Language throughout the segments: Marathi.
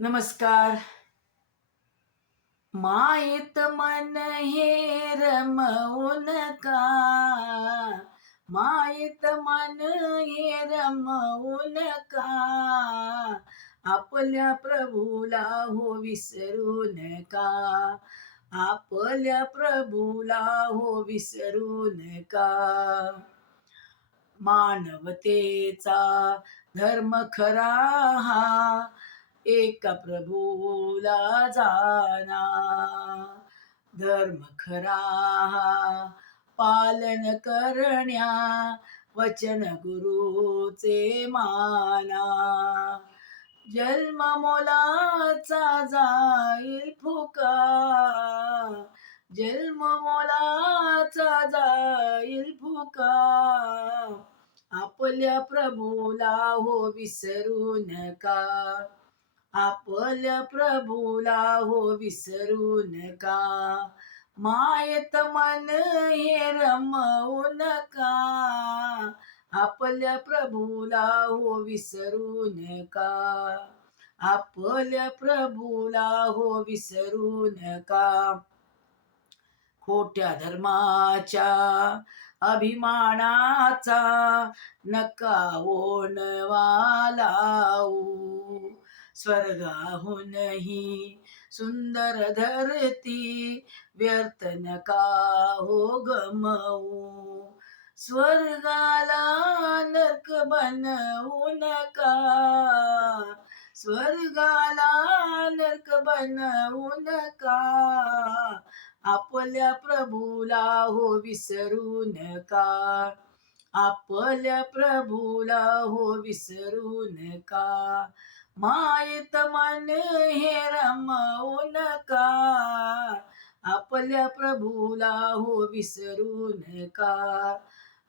नमस्कार. मायेत मन हे रमवू नका मायेत मन हे रमवू नका आपल्या प्रभूला हो विसरू नका. आपल्या प्रभूला हो विसरू नका. मानवतेचा धर्म खरा हा. एका प्रभूला जाना धर्म खरा पालन करण्या वचन गुरुचे माना. जन्म मोलाचा जाईल फुका. जन्म मोलाचा जाईल फुका. आपल्या प्रभूला हो विसरू नका. आपल्या प्रभूला हो विसरू नका मायत मन हे रमवू नका. आपल्या प्रभूला हो विसरू नका आपल्या प्रभूला हो विसरू नका खोट्या धर्माच्या अभिमानाचा नका लावू. स्वर्गाहूनही सुंदर धरती व्यर्थ नका हो गमवू. स्वर्गाला नरक बनवू नका. स्वर्गाला नरक बनवू नका. आपल्या प्रभूला हो विसरू नका. आपल्या प्रभूला हो विसरू नका. मायत मन हे रमवू नका आपल्या प्रभूला हो विसरू नका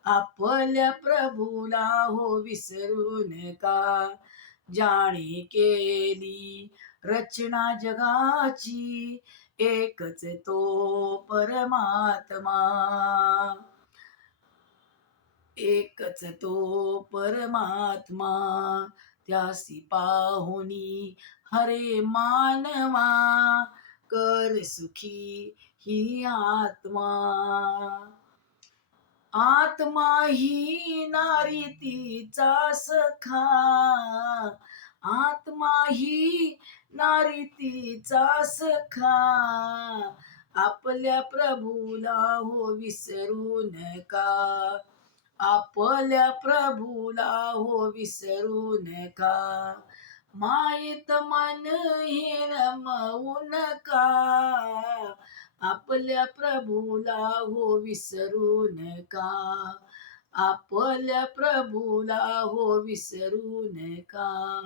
आपल्या प्रभूला हो विसरू नका जाणी केली रचना जगाची एकच तो परमात्मा. एकच तो परमात्मा. त्यासी पाहुनी हरे मानवा कर सुखी ही आत्मा. आत्मा ही नारी तिचा सखा. आत्मा ही नारी तिचा सखा. आपल्या प्रभूला हो विसरू नका. आपल्या प्रभूला हो विसरू नका. मायत मन हे रमवू नका. आपल्या प्रभूला हो विसरू नका. आपल्या प्रभूला हो विसरू नका.